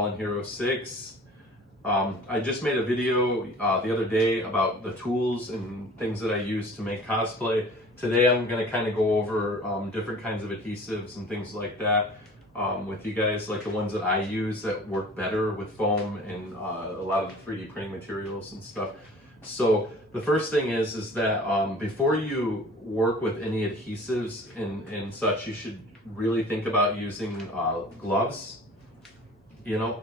Fallen Hero 6. I just made a video the other day about the tools and things that I use to make cosplay. Today I'm going to kind of go over different kinds of adhesives and things like that with you guys, like the ones that I use that work better with foam and a lot of the 3D printing materials and stuff. So the first thing is that before you work with any adhesives and such, you should really think about using gloves. You know,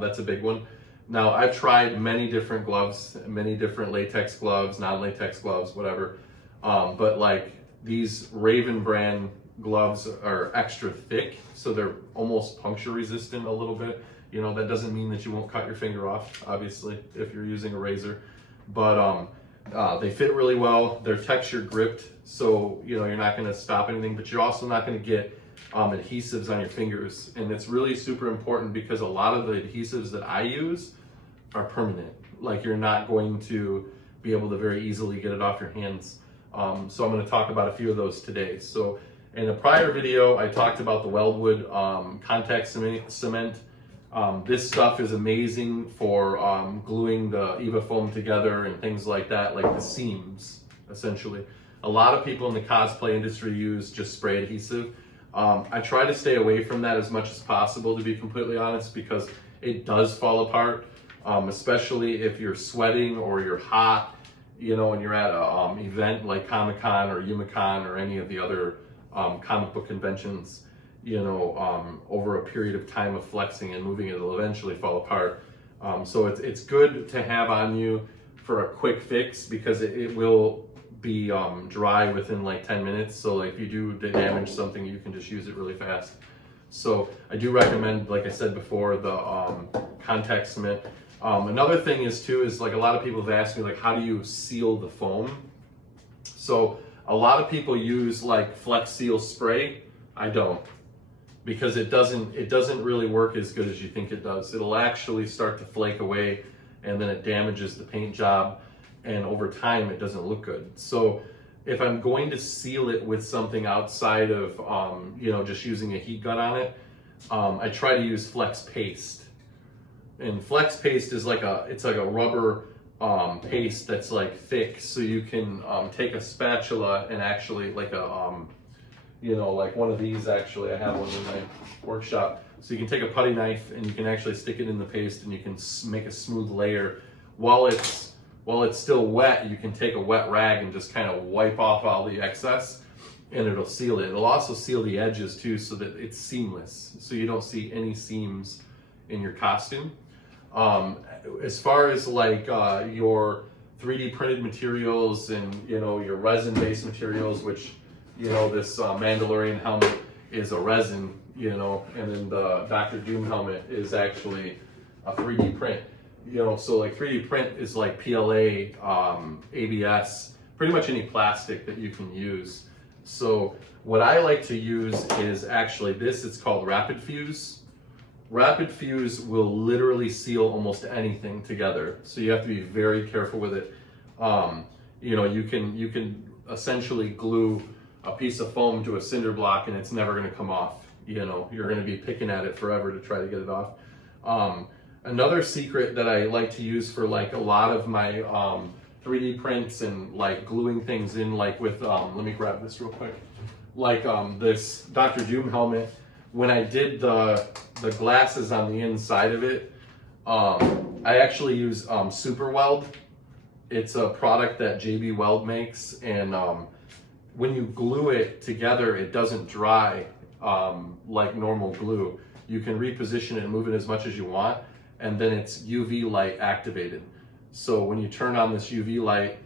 that's a big one. Now, I've tried many different gloves, many different latex gloves, non-latex gloves, whatever. But like these Raven brand gloves are extra thick, so they're almost puncture resistant a little bit. You know, that doesn't mean that you won't cut your finger off, obviously, if you're using a razor. But they fit really well. They're texture gripped, so you know you're not going to stop anything, but you're also not going to get adhesives on your fingers. And it's really super important because a lot of the adhesives that I use are permanent. Like you're not going to be able to very easily get it off your hands. So I'm going to talk about a few of those today. So in a prior video, I talked about the Weldwood contact cement. This stuff is amazing for gluing the EVA foam together and things like that, like the seams, essentially. A lot of people in the cosplay industry use just spray adhesive. I try to stay away from that as much as possible, to be completely honest, because it does fall apart, especially if you're sweating or you're hot, you know, and you're at an event like Comic-Con or YumaCon or any of the other comic book conventions. You know, over a period of time of flexing and moving, it'll eventually fall apart. So it's good to have on you for a quick fix because it will be dry within like 10 minutes. So like if you do damage something, you can just use it really fast. So I do recommend, like I said before, the contact cement. Another thing is like a lot of people have asked me, like, how do you seal the foam? So a lot of people use like Flex Seal spray. I don't, because it doesn't really work as good as you think it does. It'll actually start to flake away and then it damages the paint job, and over time it doesn't look good. So if I'm going to seal it with something outside of you know, just using a heat gun on it, I try to use Flex Paste. And Flex Paste is like a rubber paste that's like thick, so you can take a spatula and actually like a you know, like one of these, actually I have one in my workshop. So you can take a putty knife and you can actually stick it in the paste and you can make a smooth layer. While it's still wet, you can take a wet rag and just kind of wipe off all the excess and it'll seal it. It'll also seal the edges too, so that it's seamless, so you don't see any seams in your costume. As far as like your 3D printed materials and, you know, your resin based materials, which, you know, this Mandalorian helmet is a resin, you know, and then the Dr. Doom helmet is actually a 3D print. You know, so like 3D print is like PLA, ABS, pretty much any plastic that you can use. So what I like to use is actually this. It's called Rapid Fuse. Rapid Fuse will literally seal almost anything together, so you have to be very careful with it. You know, you can essentially glue a piece of foam to a cinder block and it's never going to come off. You know, you're going to be picking at it forever to try to get it off. Another secret that I like to use for like a lot of my 3D prints and like gluing things in, like with let me grab this real quick, like this Dr. Doom helmet. When I did the glasses on the inside of it, I actually use Super Weld. It's a product that JB Weld makes, and when you glue it together, it doesn't dry like normal glue. You can reposition it and move it as much as you want, and then it's UV light activated. So when you turn on this UV light,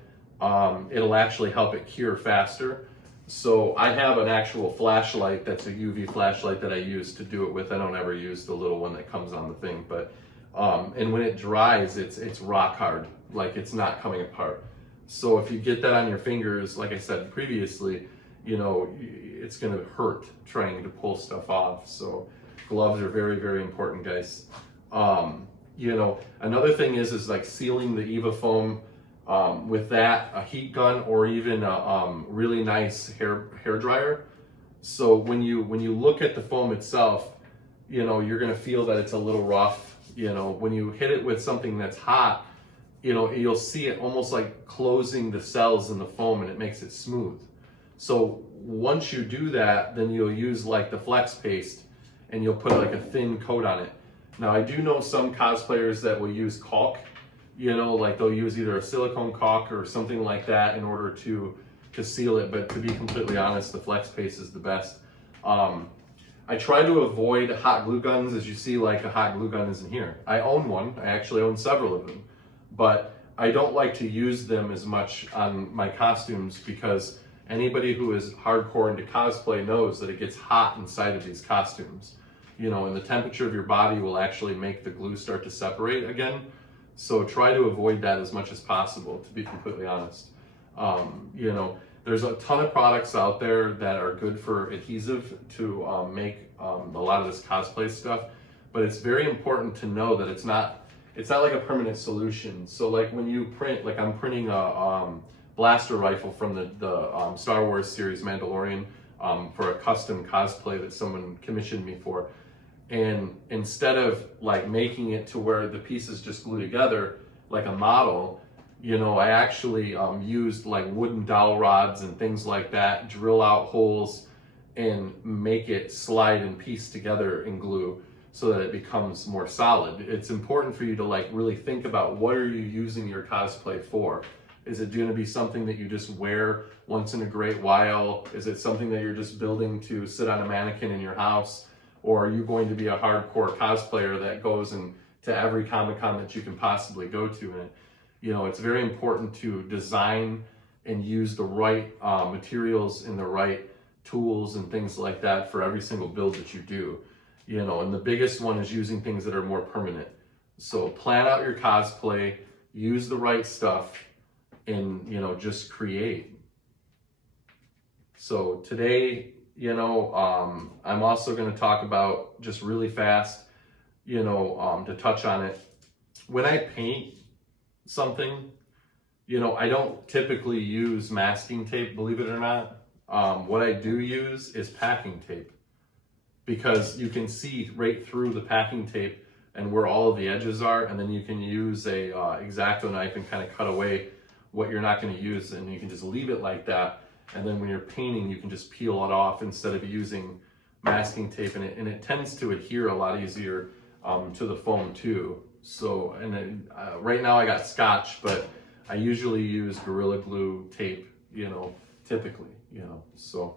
it'll actually help it cure faster. So I have an actual flashlight that's a UV flashlight that I use to do it with. I don't ever use the little one that comes on the thing, but and when it dries, it's rock hard, like it's not coming apart. So if you get that on your fingers, like I said previously, you know, it's gonna hurt trying to pull stuff off. So gloves are very, very important, guys. You know, another thing is like sealing the EVA foam with that, a heat gun, or even a really nice hair dryer. So when you look at the foam itself, you know, you're gonna feel that it's a little rough. You know, when you hit it with something that's hot, you know, you'll see it almost like closing the cells in the foam, and it makes it smooth. So once you do that, then you'll use like the flex paste and you'll put like a thin coat on it. Now I do know some cosplayers that will use caulk, you know, like they'll use either a silicone caulk or something like that in order to seal it, but to be completely honest, the flex paste is the best. I try to avoid hot glue guns. As you see, like a hot glue gun is in here. I own one, I actually own several of them, but I don't like to use them as much on my costumes because anybody who is hardcore into cosplay knows that it gets hot inside of these costumes. You know, and the temperature of your body will actually make the glue start to separate again. So try to avoid that as much as possible, to be completely honest. You know, there's a ton of products out there that are good for adhesive to make a lot of this cosplay stuff, but it's very important to know that it's not like a permanent solution. So like when you print, like I'm printing a blaster rifle from the Star Wars series Mandalorian for a custom cosplay that someone commissioned me for. And instead of like making it to where the pieces just glue together like a model, you know, I actually used like wooden dowel rods and things like that, drill out holes and make it slide and piece together in glue so that it becomes more solid. It's important for you to like really think about, what are you using your cosplay for? Is it going to be something that you just wear once in a great while? Is it something that you're just building to sit on a mannequin in your house? Or are you going to be a hardcore cosplayer that goes to every Comic-Con that you can possibly go to? And you know, it's very important to design and use the right materials and the right tools and things like that for every single build that you do. You know, and the biggest one is using things that are more permanent. So plan out your cosplay, use the right stuff, and, you know, just create. So today, you know, I'm also going to talk about, just really fast, you know, to touch on it. When I paint something, you know, I don't typically use masking tape, believe it or not. What I do use is packing tape, because you can see right through the packing tape and where all of the edges are, and then you can use a X-Acto knife and kind of cut away what you're not going to use, and you can just leave it like that. And then when you're painting, you can just peel it off instead of using masking tape, and it tends to adhere a lot easier to the foam too. So, and then right now I got Scotch, but I usually use Gorilla Glue tape, you know, typically, you know. So,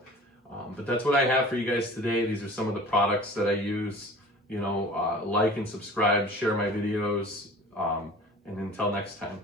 but that's what I have for you guys today. These are some of the products that I use. You know, like and subscribe, share my videos, and until next time.